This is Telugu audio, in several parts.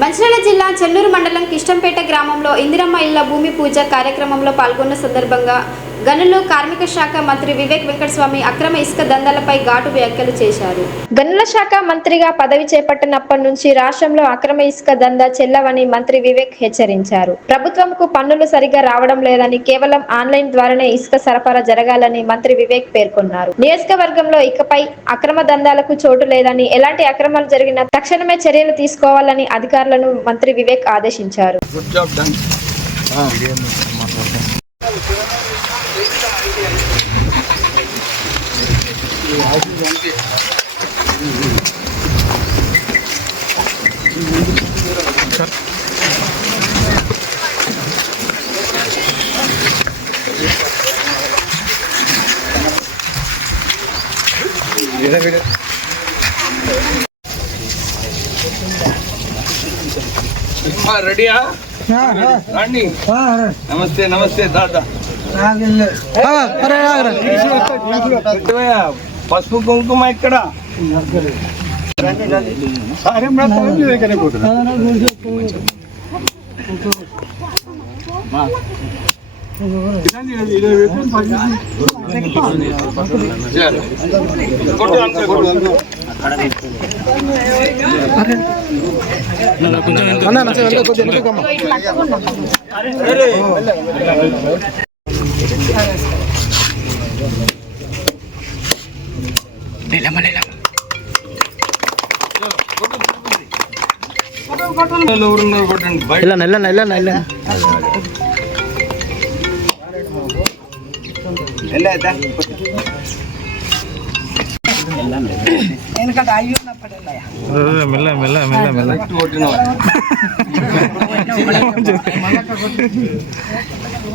మంచిర్యాల జిల్లా చెన్నూరు మండలం కిష్టంపేట గ్రామంలో ఇందిరమ్మ ఇళ్ల భూమి పూజ కార్యక్రమంలో పాల్గొన్న సందర్భంగా గనులు కార్మిక శాఖ మంత్రి వివేక్ వెంకటస్వామి అక్రమ ఇసుక దందాలపై ఘాటు వ్యాఖ్యలు చేశారు. గనుల శాఖ మంత్రిగా పదవి చేపట్టినప్పటి నుంచి రాష్ట్రంలో అక్రమ ఇసుక దందా చెల్లవని మంత్రి వివేక్ హెచ్చరించారు. ప్రభుత్వంకు పన్నులు సరిగా రావడం లేదని, కేవలం ఆన్లైన్ ద్వారానే ఇసుక సరఫరా జరగాలని మంత్రి వివేక్ పేర్కొన్నారు. నియోజకవర్గంలో ఇకపై అక్రమ దందాలకు చోటు లేదని, ఎలాంటి అక్రమాలు జరిగినా తక్షణమే చర్యలు తీసుకోవాలని అధికారులను మంత్రి వివేక్ ఆదేశించారు. రెడీయా రండి. నమస్తే నమస్తే దాదా. పసుపు కుంకుమ ఇక్కడ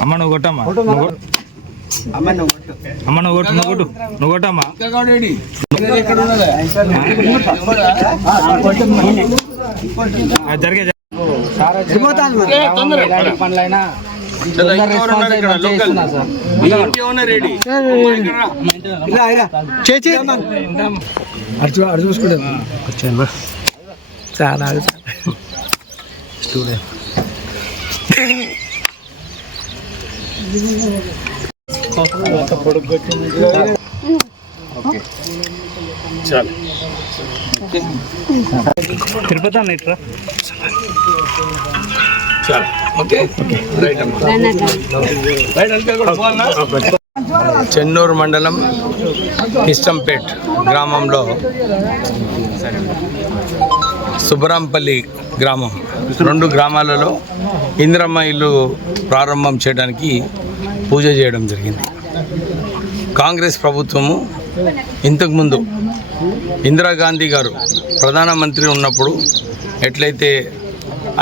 అమ్మ నువ్వు కొట్టమ్మా, అమ్మ నువ్వు కొట్టు, నువ్వు కొట్టమ్మా. జరిగే పనులైనా చూసుకుంటా చాలా తిరుపతి అన్న ఇట్రా. చెన్నూరు మండలం కిష్టంపేట్ గ్రామంలో సుబ్బరాంపల్లి గ్రామం, రెండు గ్రామాలలో ఇందిరమ్మ ఇల్లు ప్రారంభం చేయడానికి పూజ చేయడం జరిగింది. కాంగ్రెస్ ప్రభుత్వము ఇంతకుముందు ఇందిరాగాంధీ గారు ప్రధానమంత్రి ఉన్నప్పుడు ఎట్లయితే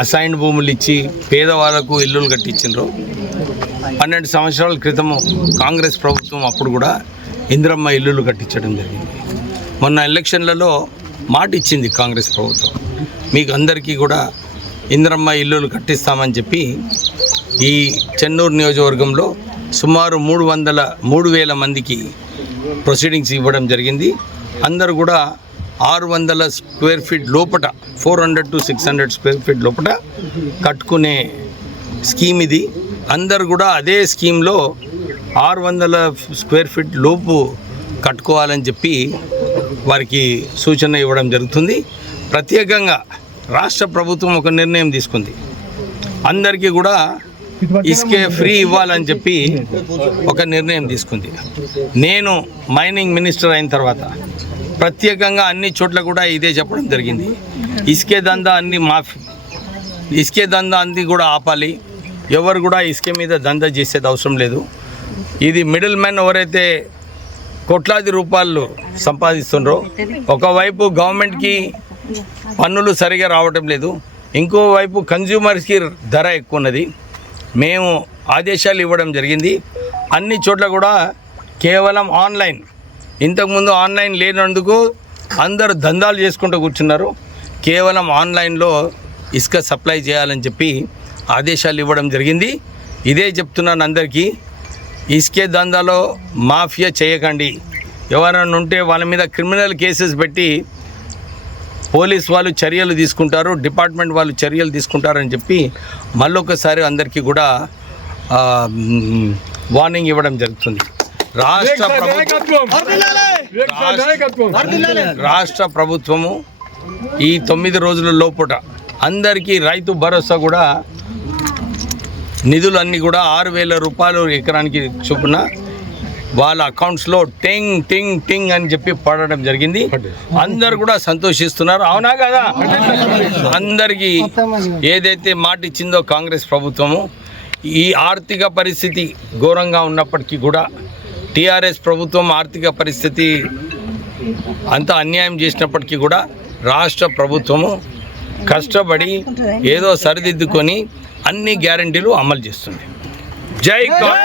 అసైన్డ్ భూములు ఇచ్చి పేదవాళ్ళకు ఇల్లులు కట్టించిండ్రో 12 సంవత్సరాల క్రితము కాంగ్రెస్ ప్రభుత్వం అప్పుడు కూడా ఇందిరమ్మ ఇల్లులు కట్టించడం జరిగింది. మొన్న ఎలక్షన్లలో మాట ఇచ్చింది కాంగ్రెస్ ప్రభుత్వం, మీకు అందరికీ కూడా ఇందిరమ్మ ఇల్లులు కట్టిస్తామని చెప్పి ఈ చెన్నూరు నియోజకవర్గంలో సుమారు 3,000 మందికి ప్రొసీడింగ్స్ ఇవ్వడం జరిగింది. అందరూ కూడా 600 స్క్వేర్ ఫీట్ లోపట, 400 to 600 స్క్వేర్ ఫీట్ లోపట కట్టుకునే స్కీమ్ ఇది. అందరు కూడా అదే స్కీమ్లో 600 స్క్వేర్ ఫీట్ లోపు కట్టుకోవాలని చెప్పి వారికి సూచన ఇవ్వడం జరుగుతుంది. ప్రత్యేకంగా రాష్ట్ర ప్రభుత్వం ఒక నిర్ణయం తీసుకుంది, అందరికీ కూడా ఇసుకే ఫ్రీ ఇవ్వాలని చెప్పి ఒక నిర్ణయం తీసుకుంది. నేను మైనింగ్ మినిస్టర్ అయిన తర్వాత ప్రత్యేకంగా అన్ని చోట్ల కూడా ఇదే చెప్పడం జరిగింది, ఇసుకే దందా అన్ని మాఫీ, ఇసుకే దందా అన్ని కూడా ఆపాలి, ఎవరు కూడా ఇసుక మీద దందా చేసేది అవసరం లేదు. ఇది మిడిల్ మ్యాన్ ఎవరైతే కోట్లాది రూపాయలు సంపాదిస్తుండ్రో, ఒకవైపు గవర్నమెంట్కి పన్నులు సరిగా రావటం లేదు, ఇంకోవైపు కన్జ్యూమర్స్కి ధర ఎక్కువ ఉన్నది. మేము ఆదేశాలు ఇవ్వడం జరిగింది, అన్ని చోట్ల కూడా కేవలం ఆన్లైన్, ఇంతకుముందు ఆన్లైన్ లేనందుకు అందరూ దందాలు చేసుకుంటూ కూర్చున్నారు, కేవలం ఆన్లైన్లో ఇసుక సప్లై చేయాలని చెప్పి ఆదేశాలు ఇవ్వడం జరిగింది. ఇదే చెప్తున్నాను అందరికీ, ఇసుకే దందాలో మాఫియా చేయకండి. ఎవరైనా ఉంటే వాళ్ళ మీద క్రిమినల్ కేసెస్ పెట్టి పోలీస్ వాళ్ళు చర్యలు తీసుకుంటారు, డిపార్ట్మెంట్ వాళ్ళు చర్యలు తీసుకుంటారని చెప్పి మళ్ళొకసారి అందరికీ కూడా వార్నింగ్ ఇవ్వడం జరుగుతుంది. రాష్ట్ర ప్రభుత్వము ఈ 9 రోజుల లోపల అందరికీ రైతు భరోసా కూడా నిధులన్నీ కూడా 6,000 రూపాయలు ఎకరానికి చొప్పున వాళ్ళ అకౌంట్స్లో టింగ్ టింగ్ టింగ్ అని చెప్పి పడడం జరిగింది. అందరు కూడా సంతోషిస్తున్నారు. అవునా కదా? అందరికీ ఏదైతే మాట ఇచ్చిందో కాంగ్రెస్ ప్రభుత్వము, ఈ ఆర్థిక పరిస్థితి ఘోరంగా ఉన్నప్పటికీ కూడా టీఆర్ఎస్ ప్రభుత్వం ఆర్థిక పరిస్థితి అంత అన్యాయం చేసినప్పటికీ కూడా రాష్ట్ర ప్రభుత్వము కష్టపడి ఏదో సరిదిద్దుకొని అన్ని గ్యారెంటీలు అమలు చేస్తుంది. జై కాంగ్రెస్.